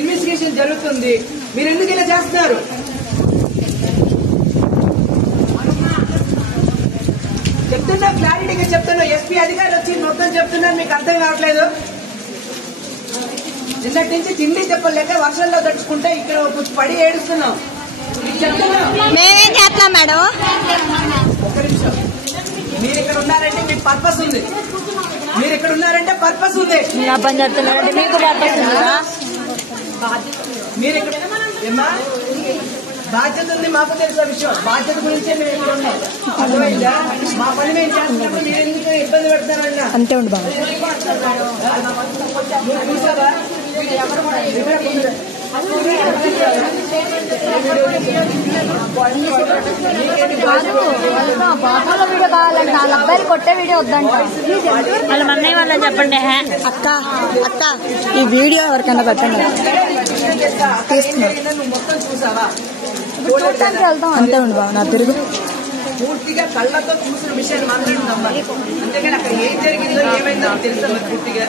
Investigation జరుగుతుంది. మీరు ఎందుకు ఇలా చేస్తున్నారు? చెప్తున్నా, క్లారిటీగా చెప్తున్నా. ఎస్పీ అధికారులు వచ్చి మొత్తం చెప్తున్నారు, మీకు అర్థం కావట్లేదు. నిన్నటి నుంచి తిండి చెప్పలేక వర్షంలో తడుచుకుంటే ఇక్కడ కొంచెం పడి ఏడుస్తున్నాం. మేమేం చేస్తున్నాం మేడం? ఒక్క నిమిషం. మీరు ఇక్కడ ఉన్నారంటే మీకు పర్పస్ ఉంది. మీరు ఇక్కడ ఉన్నారంటే పర్పస్ ఉంది. పని చేస్తున్నారంటే మీకు పర్పస్ ఉందా? మీరు ఇక్కడ ఏమా బాధ్యత ఉంది, మాకు తెలిసిన విషయం. బాధ్యత గురించే మేము ఇక్కడ ఉన్నాం. అర్థమైందా? మా పని మేము చేస్తున్నప్పుడు మీరు ఎందుకు ఇబ్బంది పెడతారన్నా? అంతే ఉండు బాబు. చూసారా? బాబాలో వీడియో కావాలంట, వాళ్ళ అబ్బాయిలు కొట్టే వీడియో వద్దంట. వాళ్ళ మన్నయ్య వాళ్ళని చెప్పండి. అక్క అక్క ఈ వీడియో ఎవరికైనా పెట్టండి. మొత్తం చూసావా? చూడటానికి వెళ్తాం. అంతే ఉండు బాబు. నా తిరుగు పూర్తిగా కళ్ళతో చూసిన విషయాన్ని మాత్రం నమ్మాలి. అంతేగాని అక్కడ ఏం జరిగిందో ఏమైందో తెలుసా పూర్తిగా.